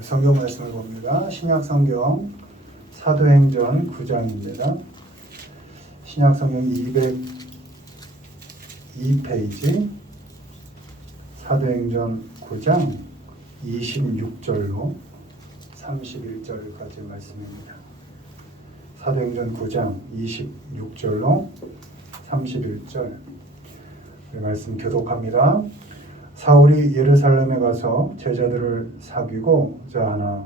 성경 말씀을 봅니다. 신약 성경 사도행전 9장입니다. 신약 성경 202페이지 사도행전 9장 26절로 31절까지 말씀입니다. 사도행전 9장 26절로 31절 말씀 교독합니다. 사울이 예루살렘에 가서 제자들을 사귀고자 하나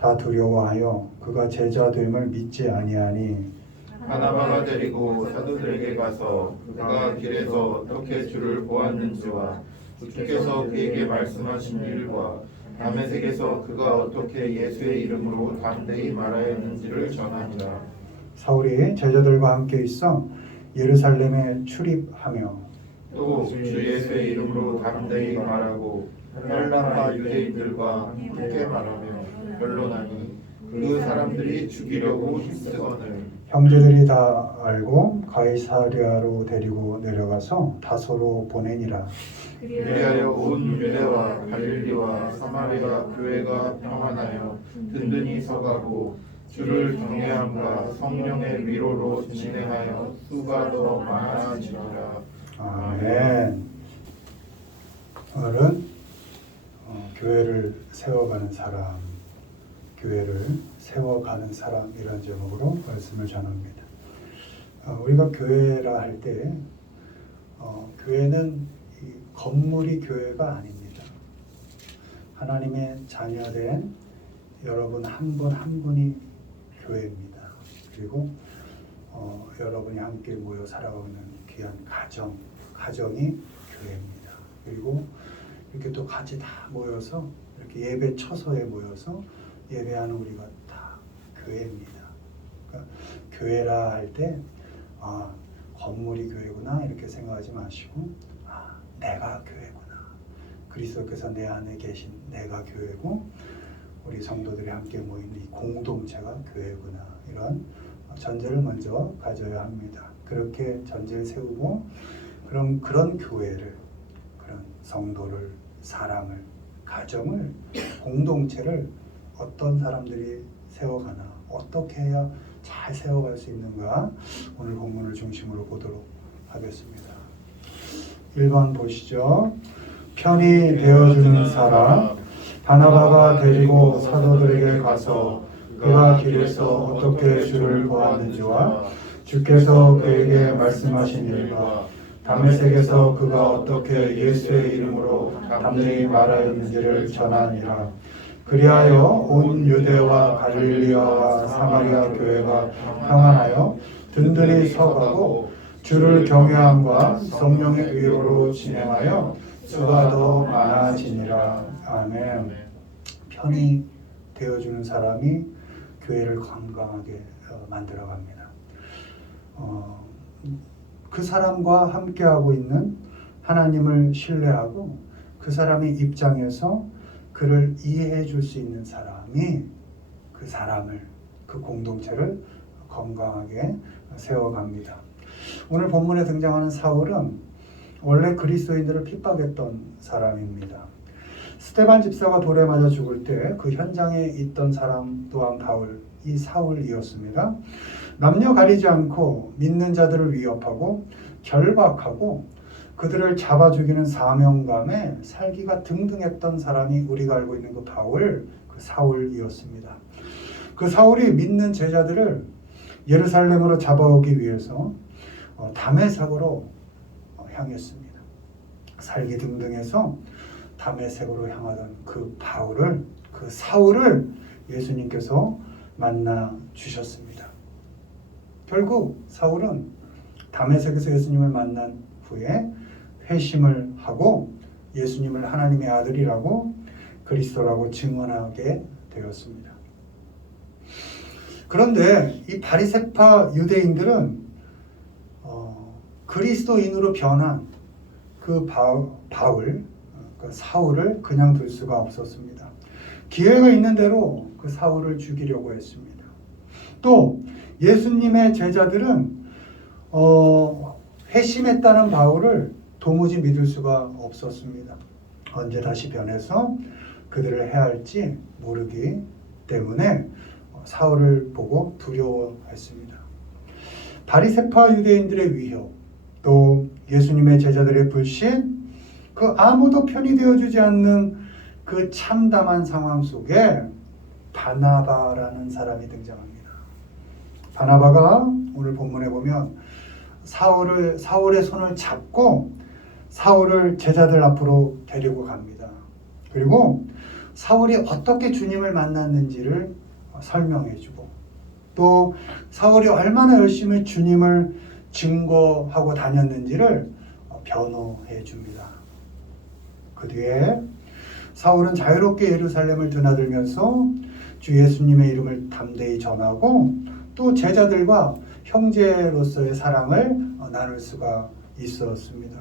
다 두려워하여 그가 제자됨을 믿지 아니하니 바나바가 데리고 사도들에게 가서 그가 길에서 어떻게 주를 보았는지와 주께서 그에게 말씀하신 일과 다메섹에서 그가 어떻게 예수의 이름으로 담대히 말하였는지를 전하니라. 사울이 제자들과 함께 있어 예루살렘에 출입하며 또 주 예수의 이름으로 담대히 말하고 헬라파 유대인들과 함께 말하며 변론하니 그 사람들이 죽이려고 힘쓰거늘 형제들이 다 알고 가이사랴로 데리고 내려가서 다소로 보내니라. 그리하여 온 유대와 갈릴리와 사마리아 교회가 평안하여 든든히 서가고 주를 경외함과 성령의 위로로 진행하여 수가 더 많아지니라. 아멘. 오늘은 교회를 세워가는 사람, 교회를 세워가는 사람이라는 제목으로 말씀을 전합니다. 우리가 교회라 할 때 교회는 이 건물이 교회가 아닙니다. 하나님의 자녀된 여러분 한 분 한 분이 교회입니다. 그리고 여러분이 함께 모여 살아가는 귀한 가정이 교회입니다. 그리고 이렇게 또 같이 다 모여서 이렇게 예배 처소에 모여서 예배하는 우리가 다 교회입니다. 그러니까 교회라 할 때 건물이 교회구나 이렇게 생각하지 마시고 내가 교회구나. 그리스도께서 내 안에 계신 내가 교회고 우리 성도들이 함께 모이는 이 공동체가 교회구나. 이런 전제를 먼저 가져야 합니다. 그렇게 전제를 세우고 그런 교회를, 그런 성도를, 사람을, 가정을, 공동체를 어떤 사람들이 세워가나, 어떻게 해야 잘 세워갈 수 있는가, 오늘 본문을 중심으로 보도록 하겠습니다. 1번 보시죠. 편히 되어주는 사람, 바나바가 데리고 사도들에게 가서 그가 길에서 어떻게 주를 보았는지와 주께서 그에게 말씀하신 일과 다메섹에서 그가 어떻게 예수의 이름으로 담대히 말하였는지를 전하니라. 그리하여 온 유대와 갈릴리와 사마리아 교회가 평안하여 든든히 서가고 주를 경외함과 성령의 위로로 진행하여 수가 더 많아지니라. 아멘. 편히 되어주는 사람이 교회를 건강하게 만들어갑니다. 그 사람과 함께하고 있는 하나님을 신뢰하고 그 사람의 입장에서 그를 이해해 줄 수 있는 사람이 그 사람을, 그 공동체를 건강하게 세워갑니다. 오늘 본문에 등장하는 사울은 원래 그리스도인들을 핍박했던 사람입니다. 스데반 집사가 돌에 맞아 죽을 때 그 현장에 있던 사람 또한 이 사울이었습니다. 남녀 가리지 않고 믿는 자들을 위협하고 결박하고 그들을 잡아 죽이는 사명감에 살기가 등등했던 사람이 우리가 알고 있는 그 사울이었습니다. 그 사울이 믿는 제자들을 예루살렘으로 잡아오기 위해서 다메섹으로 향했습니다. 살기 등등해서 다메섹으로 향하던 그 사울을 예수님께서 만나 주셨습니다. 결국 사울은 다메섹에서 예수님을 만난 후에 회심을 하고 예수님을 하나님의 아들이라고 그리스도라고 증언하게 되었습니다. 그런데 이 바리새파 유대인들은 그리스도인으로 변한 그 사울을 그냥 둘 수가 없었습니다. 기회가 있는 대로 그 사울을 죽이려고 했습니다. 또 예수님의 제자들은 회심했다는 바울을 도무지 믿을 수가 없었습니다. 언제 다시 변해서 그들을 해할지 모르기 때문에 사울을 보고 두려워했습니다. 바리새파 유대인들의 위협, 또 예수님의 제자들의 불신, 그 아무도 편이 되어주지 않는 그 참담한 상황 속에 바나바라는 사람이 등장합니다. 바나바가 오늘 본문에 보면 사울의 손을 잡고 사울을 제자들 앞으로 데리고 갑니다. 그리고 사울이 어떻게 주님을 만났는지를 설명해주고, 또 사울이 얼마나 열심히 주님을 증거하고 다녔는지를 변호해 줍니다. 그 뒤에 사울은 자유롭게 예루살렘을 드나들면서 주 예수님의 이름을 담대히 전하고, 또 제자들과 형제로서의 사랑을 나눌 수가 있었습니다.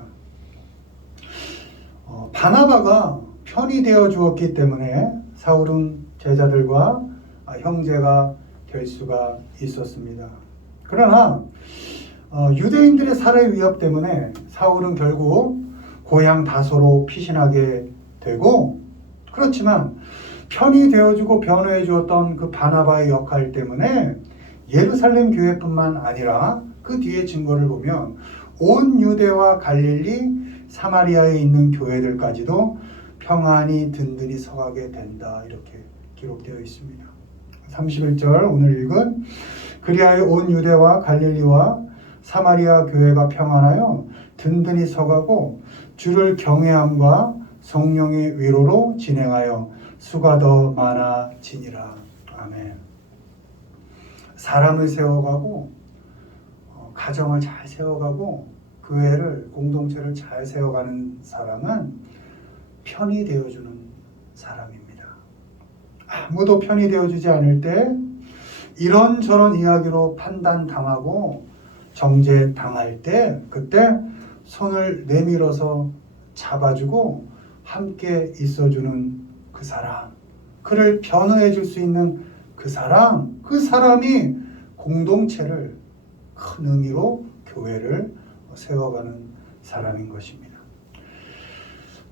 바나바가 편이 되어 주었기 때문에 사울은 제자들과 형제가 될 수가 있었습니다. 그러나 유대인들의 살해 위협 때문에 사울은 결국 고향 다소로 피신하게 되고, 그렇지만 편이 되어주고 변호해 주었던 그 바나바의 역할 때문에 예루살렘 교회뿐만 아니라 그 뒤에 증거를 보면 온 유대와 갈릴리, 사마리아에 있는 교회들까지도 평안히 든든히 서가게 된다, 이렇게 기록되어 있습니다. 31절 오늘 읽은 그리하여 온 유대와 갈릴리와 사마리아 교회가 평안하여 든든히 서가고 주를 경외함과 성령의 위로로 진행하여 수가 더 많아지니라. 아멘. 사람을 세워가고 가정을 잘 세워가고 교회를, 공동체를 잘 세워가는 사람은 편이 되어주는 사람입니다. 아무도 편이 되어주지 않을 때 이런저런 이야기로 판단당하고 정죄당할 때, 그때 손을 내밀어서 잡아주고 함께 있어주는 그 사람, 그를 변호해 줄 수 있는 그 사람, 그 사람이 공동체를, 큰 의미로 교회를 세워가는 사람인 것입니다.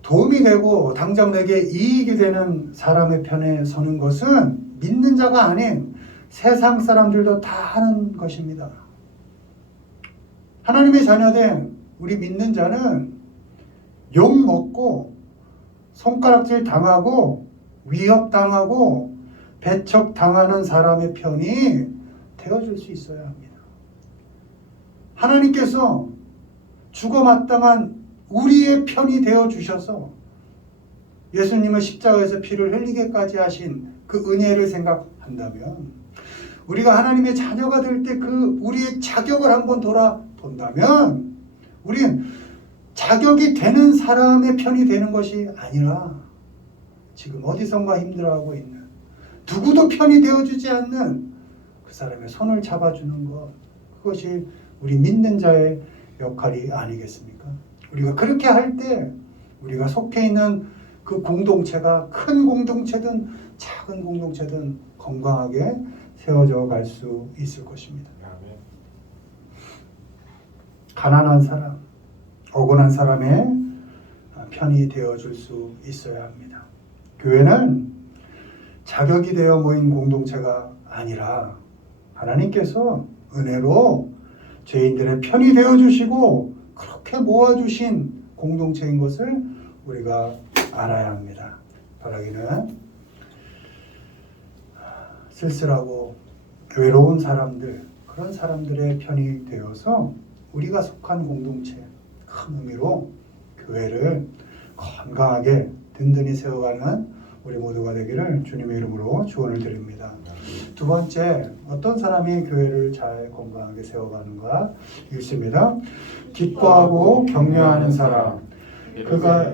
도움이 되고 당장 내게 이익이 되는 사람의 편에 서는 것은 믿는 자가 아닌 세상 사람들도 다 하는 것입니다. 하나님의 자녀된 우리 믿는 자는 욕 먹고 손가락질 당하고 위협당하고 배척당하는 사람의 편이 되어줄 수 있어야 합니다. 하나님께서 죽어 마땅한 우리의 편이 되어주셔서 예수님을 십자가에서 피를 흘리게까지 하신 그 은혜를 생각한다면, 우리가 하나님의 자녀가 될 때 그 우리의 자격을 한번 돌아본다면, 우리는 자격이 되는 사람의 편이 되는 것이 아니라 지금 어디선가 힘들어하고 있는, 누구도 편이 되어주지 않는 그 사람의 손을 잡아주는 것, 그것이 우리 믿는 자의 역할이 아니겠습니까? 우리가 그렇게 할 때 우리가 속해 있는 그 공동체가 큰 공동체든 작은 공동체든 건강하게 세워져 갈 수 있을 것입니다. 가난한 사람, 억울한 사람의 편이 되어줄 수 있어야 합니다. 교회는 자격이 되어 모인 공동체가 아니라 하나님께서 은혜로 죄인들의 편이 되어주시고 그렇게 모아주신 공동체인 것을 우리가 알아야 합니다. 바라기는 쓸쓸하고 외로운 사람들, 그런 사람들의 편이 되어서 우리가 속한 공동체, 큰 의미로 교회를 건강하게 든든히 세워가는 우리 모두가 되기를 주님의 이름으로 축원을 드립니다. 두 번째, 어떤 사람이 교회를 잘 건강하게 세워가는가 읽습니다. 기뻐하고 격려하는 사람, 그가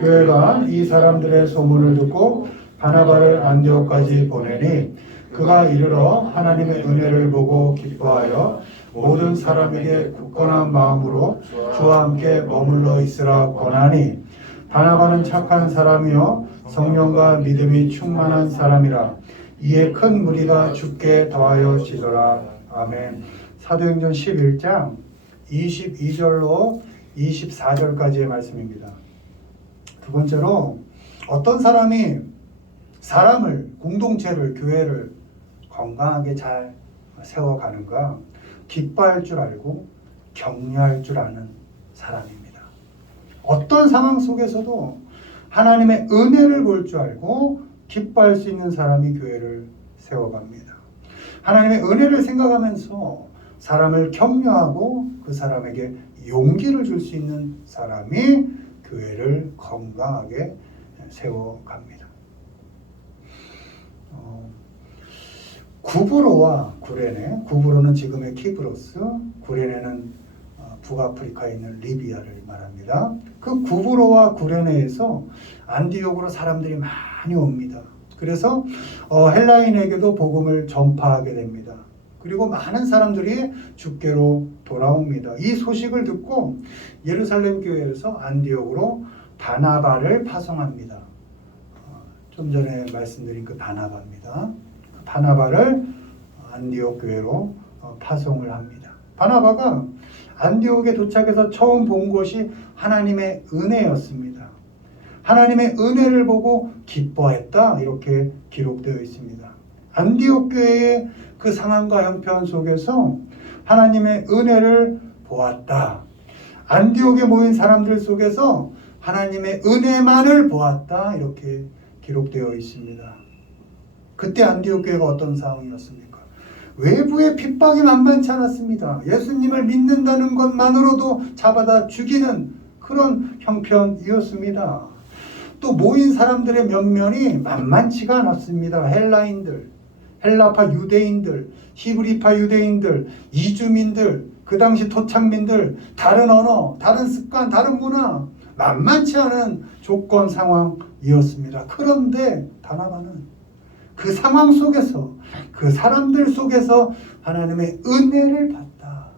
교회가 이 사람들의 소문을 듣고 바나바를 안디옥까지 보내니 그가 이르러 하나님의 은혜를 보고 기뻐하여 모든 사람에게 굳건한 마음으로 주와 함께 머물러 있으라 권하니, 바나바는 착한 사람이요 성령과 믿음이 충만한 사람이라. 이에 큰 무리가 주께 더하여 지더라. 아멘. 사도행전 11장 22절로 24절까지의 말씀입니다. 두 번째로 어떤 사람이 사람을, 공동체를, 교회를 건강하게 잘 세워가는가? 기뻐할 줄 알고 격려할 줄 아는 사람입니다. 어떤 상황 속에서도 하나님의 은혜를 볼 줄 알고 기뻐할 수 있는 사람이 교회를 세워갑니다. 하나님의 은혜를 생각하면서 사람을 격려하고 그 사람에게 용기를 줄 수 있는 사람이 교회를 건강하게 세워갑니다. 구브로와 구레네, 구브로는 지금의 키브로스, 구레네는 북아프리카에 있는 리비아를 말합니다. 그 구브로와 구레네에서 안디옥으로 사람들이 많이 옵니다. 그래서 헬라인에게도 복음을 전파하게 됩니다. 그리고 많은 사람들이 주께로 돌아옵니다. 이 소식을 듣고 예루살렘 교회에서 안디옥으로 바나바를 파송합니다. 좀 전에 말씀드린 그 바나바입니다. 바나바를 안디옥 교회로 파송을 합니다. 바나바가 안디옥에 도착해서 처음 본 것이 하나님의 은혜였습니다. 하나님의 은혜를 보고 기뻐했다, 이렇게 기록되어 있습니다. 안디옥 교회의 그 상황과 형편 속에서 하나님의 은혜를 보았다. 안디옥에 모인 사람들 속에서 하나님의 은혜만을 보았다, 이렇게 기록되어 있습니다. 그때 안디옥 교회가 어떤 상황이었습니까? 외부의 핍박이 만만치 않았습니다. 예수님을 믿는다는 것만으로도 잡아다 죽이는 그런 형편이었습니다. 또 모인 사람들의 면면이 만만치가 않았습니다. 헬라인들, 헬라파 유대인들, 히브리파 유대인들, 이주민들, 그 당시 토착민들, 다른 언어, 다른 습관, 다른 문화, 만만치 않은 조건 상황이었습니다. 그런데 바나바는 그 상황 속에서, 그 사람들 속에서 하나님의 은혜를 봤다.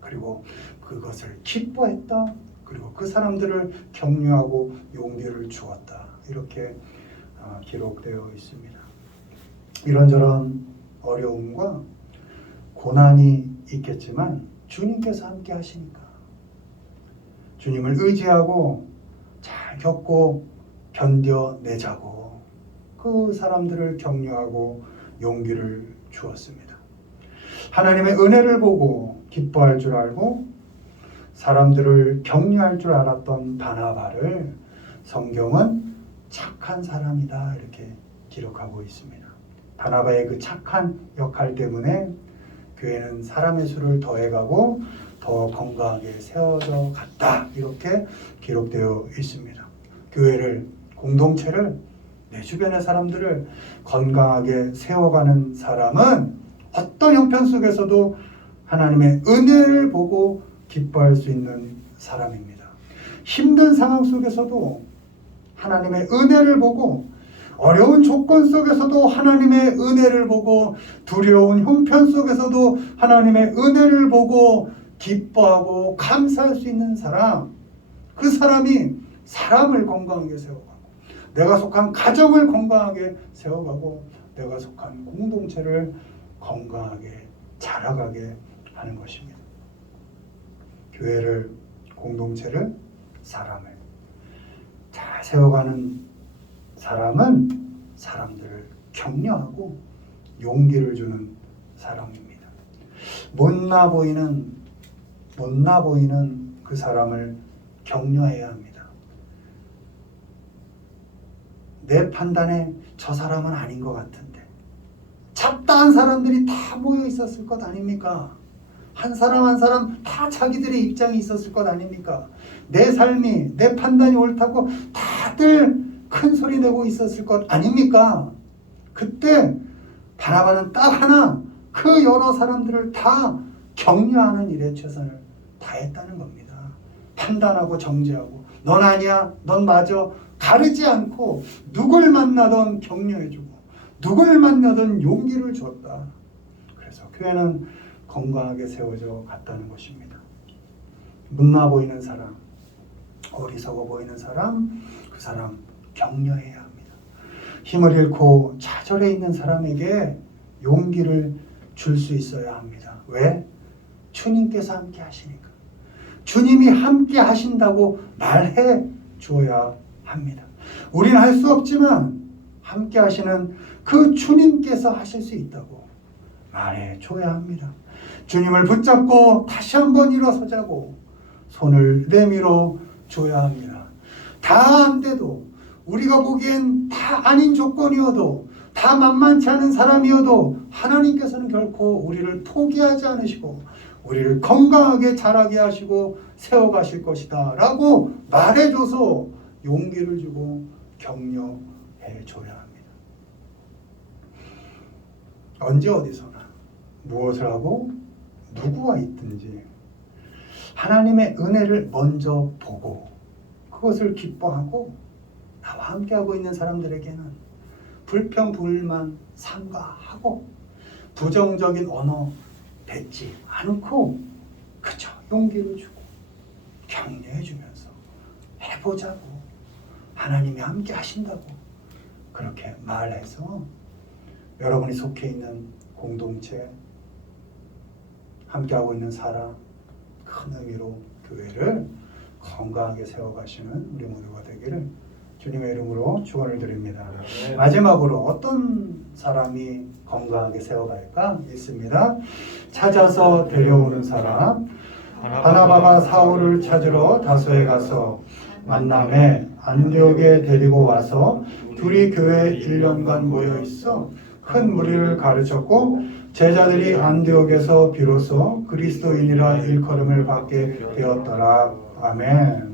그리고 그것을 기뻐했다. 그리고 그 사람들을 격려하고 용기를 주었다. 이렇게 기록되어 있습니다. 이런저런 어려움과 고난이 있겠지만 주님께서 함께 하시니까 주님을 의지하고 잘 겪고 견뎌내자고 그 사람들을 격려하고 용기를 주었습니다. 하나님의 은혜를 보고 기뻐할 줄 알고 사람들을 격려할 줄 알았던 바나바를 성경은 착한 사람이다, 이렇게 기록하고 있습니다. 바나바의 그 착한 역할 때문에 교회는 사람의 수를 더해가고 더 건강하게 세워져 갔다, 이렇게 기록되어 있습니다. 교회를, 공동체를, 내 주변의 사람들을 건강하게 세워가는 사람은 어떤 형편 속에서도 하나님의 은혜를 보고 기뻐할 수 있는 사람입니다. 힘든 상황 속에서도 하나님의 은혜를 보고, 어려운 조건 속에서도 하나님의 은혜를 보고, 두려운 형편 속에서도 하나님의 은혜를 보고 기뻐하고 감사할 수 있는 사람, 그 사람이 사람을 건강하게 세워가고, 내가 속한 가정을 건강하게 세워가고, 내가 속한 공동체를 건강하게 자라가게 하는 것입니다. 교회를, 공동체를, 사람을 잘 세워가는 사람은 사람들을 격려하고 용기를 주는 사람입니다. 못나 보이는 그 사람을 격려해야 합니다. 내 판단에 저 사람은 아닌 것 같은데, 잡다한 사람들이 다 모여 있었을 것 아닙니까? 한 사람 한 사람 다 자기들의 입장이 있었을 것 아닙니까? 내 삶이, 내 판단이 옳다고 다들 큰 소리 내고 있었을 것 아닙니까? 그때 바나바는 딱 하나, 그 여러 사람들을 다 격려하는 일에 최선을 다했다는 겁니다. 판단하고 정죄하고, 넌 아니야, 넌 맞아, 가르지 않고 누굴 만나던 격려해주고, 누굴 만나던 용기를 줬다. 그래서 교회는 건강하게 세워져 갔다는 것입니다. 못나 보이는 사람, 어리석어 보이는 사람, 그 사람 격려해야 합니다. 힘을 잃고 좌절해 있는 사람에게 용기를 줄 수 있어야 합니다. 왜? 주님께서 함께 하시니까. 주님이 함께 하신다고 말해 주어야 합니다. 우리는 할 수 없지만 함께 하시는 그 주님께서 하실 수 있다고 말해줘야 합니다. 주님을 붙잡고 다시 한번 일어서자고 손을 내밀어 줘야 합니다. 다 안 돼도, 우리가 보기엔 다 아닌 조건이어도, 다 만만치 않은 사람이어도 하나님께서는 결코 우리를 포기하지 않으시고 우리를 건강하게 자라게 하시고 세워가실 것이다 라고 말해줘서 용기를 주고 격려해 줘야 합니다. 언제 어디서나 무엇을 하고 누구와 있든지 하나님의 은혜를 먼저 보고 그것을 기뻐하고 나와 함께하고 있는 사람들에게는 불평, 불만 삼가하고 부정적인 언어 뱉지 않고 그저 용기를 주고 격려해 주면서 해보자고, 하나님이 함께 하신다고 그렇게 말해서 여러분이 속해 있는 공동체, 함께하고 있는 사람, 큰 의미로 교회를 건강하게 세워가시는 우리 모두가 되기를 주님의 이름으로 축원을 드립니다. 마지막으로 어떤 사람이 건강하게 세워갈까 있습니다. 찾아서 데려오는 사람. 바나바가 사울을 찾으러 다소에 가서 만남에 안디옥에 데리고 와서 둘이 교회에 1년간 모여 있어 큰 무리를 가르쳤고 제자들이 안디옥에서 비로소 그리스도인이라 일컬음을 받게 되었더라. 아멘.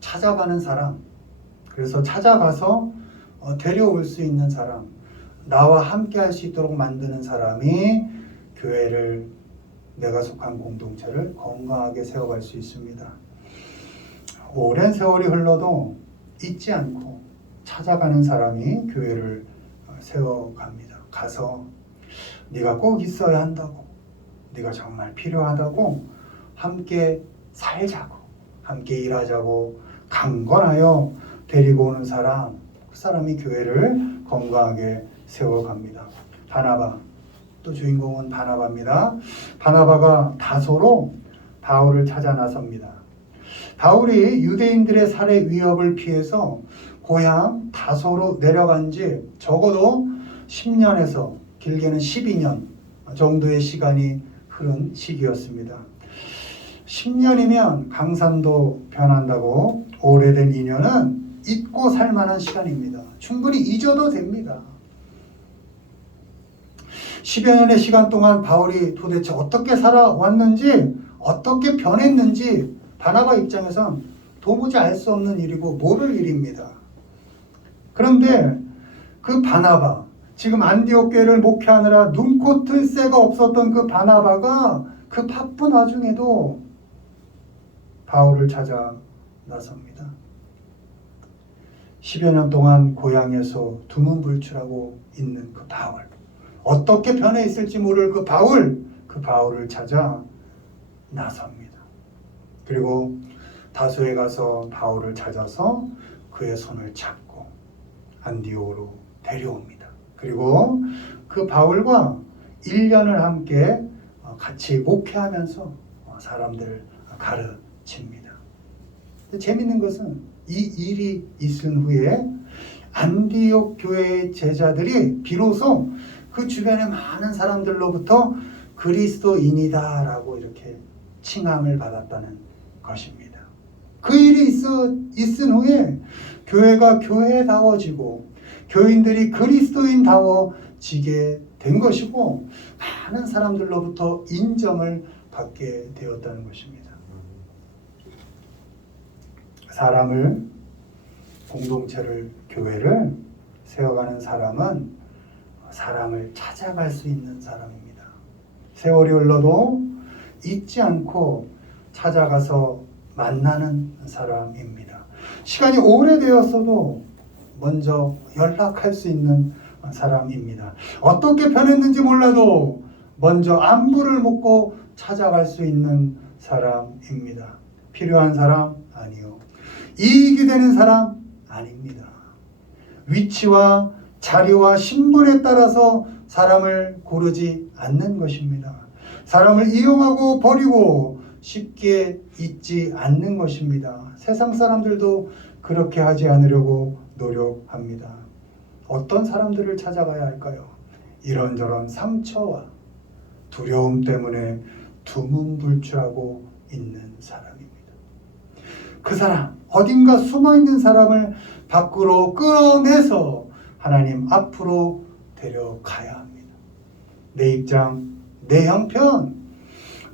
찾아가는 사람, 그래서 찾아가서 데려올 수 있는 사람, 나와 함께 할 수 있도록 만드는 사람이 교회를, 내가 속한 공동체를 건강하게 세워갈 수 있습니다. 오랜 세월이 흘러도 잊지 않고 찾아가는 사람이 교회를 세워갑니다. 가서 네가 꼭 있어야 한다고, 네가 정말 필요하다고, 함께 살자고, 함께 일하자고 강권하여 데리고 오는 사람, 그 사람이 교회를 건강하게 세워갑니다. 바나바, 또 주인공은 바나바입니다. 바나바가 다소로 바울을 찾아 나섭니다. 바울이 유대인들의 살해 위협을 피해서 고향 다소로 내려간 지 적어도 10년에서 길게는 12년 정도의 시간이 흐른 시기였습니다. 10년이면 강산도 변한다고 오래된 인연은 잊고 살만한 시간입니다. 충분히 잊어도 됩니다. 10여 년의 시간 동안 바울이 도대체 어떻게 살아왔는지, 어떻게 변했는지 바나바 입장에선 도무지 알 수 없는 일이고 모를 일입니다. 그런데 그 바나바, 지금 안디옥 교회를 목회하느라 눈코 뜰 새가 없었던 그 바나바가 그 바쁜 와중에도 바울을 찾아 나섭니다. 10여 년 동안 고향에서 두문불출하고 있는 그 바울, 어떻게 변해 있을지 모를 그 바울을 찾아 나섭니다. 그리고 다소에 가서 바울을 찾아서 그의 손을 잡고 안디옥으로 데려옵니다. 그리고 그 바울과 1년을 함께 같이 목회하면서 사람들을 가르칩니다. 재밌는 것은 이 일이 있은 후에 안디옥 교회의 제자들이 비로소 그 주변의 많은 사람들로부터 그리스도인이다라고 이렇게 칭함을 받았다는 것입니다. 그 일이 있은 후에 교회가 교회다워지고 교인들이 그리스도인다워지게 된 것이고 많은 사람들로부터 인정을 받게 되었다는 것입니다. 사람을, 공동체를, 교회를 세워가는 사람은 사람을 찾아갈 수 있는 사람입니다. 세월이 흘러도 잊지 않고 찾아가서 만나는 사람입니다. 시간이 오래되었어도 먼저 연락할 수 있는 사람입니다. 어떻게 변했는지 몰라도 먼저 안부를 묻고 찾아갈 수 있는 사람입니다. 필요한 사람? 아니요. 이익이 되는 사람? 아닙니다. 위치와 자리와 신분에 따라서 사람을 고르지 않는 것입니다. 사람을 이용하고 버리고 쉽게 잊지 않는 것입니다. 세상 사람들도 그렇게 하지 않으려고 노력합니다. 어떤 사람들을 찾아가야 할까요? 이런저런 상처와 두려움 때문에 두문불출하고 있는 사람입니다. 그 사람, 어딘가 숨어있는 사람을 밖으로 끌어내서 하나님 앞으로 데려가야 합니다. 내 입장, 내 형편,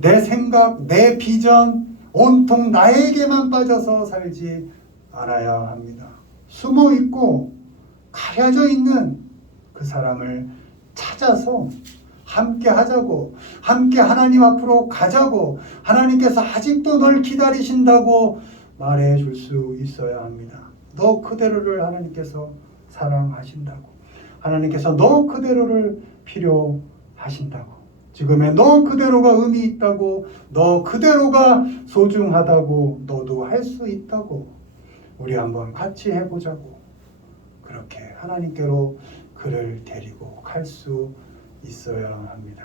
내 생각, 내 비전, 온통 나에게만 빠져서 살지 않아야 합니다. 숨어있고 가려져 있는 그 사람을 찾아서 함께 하자고, 함께 하나님 앞으로 가자고, 하나님께서 아직도 널 기다리신다고 말해 줄 수 있어야 합니다. 너 그대로를 하나님께서 사랑하신다고, 하나님께서 너 그대로를 필요하신다고, 지금의 너 그대로가 의미 있다고, 너 그대로가 소중하다고, 너도 할 수 있다고, 우리 한번 같이 해보자고, 그렇게 하나님께로 그를 데리고 갈 수 있어야 합니다.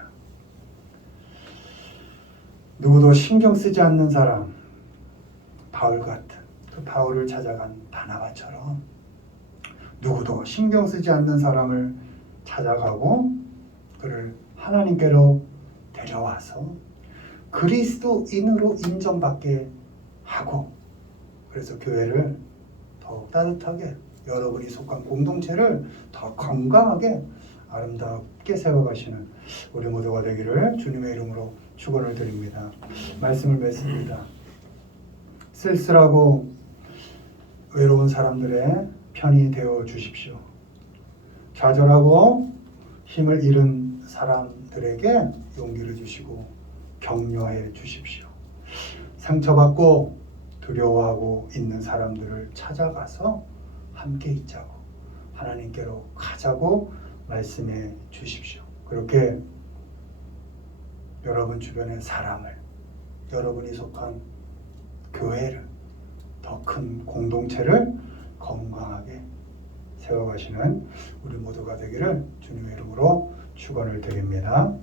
누구도 신경 쓰지 않는 사람, 바울 같은 그 바울을 찾아간 바나바처럼 누구도 신경 쓰지 않는 사람을 찾아가고 그를 하나님께로 데려와서 그리스도인으로 인정받게 하고, 그래서 교회를 더욱 따뜻하게, 여러분이 속한 공동체를 더 건강하게 아름답게 세워가시는 우리 모두가 되기를 주님의 이름으로 축원을 드립니다. 말씀을 맺습니다. 쓸쓸하고 외로운 사람들의 편이 되어 주십시오. 좌절하고 힘을 잃은 사람들에게 용기를 주시고 격려해 주십시오. 상처받고 두려워하고 있는 사람들을 찾아가서 함께 있자고, 하나님께로 가자고 말씀해 주십시오. 그렇게 여러분 주변의 사람을, 여러분이 속한 교회를, 더 큰 공동체를 건강하게 세워가시는 우리 모두가 되기를 주님의 이름으로 축원을 드립니다.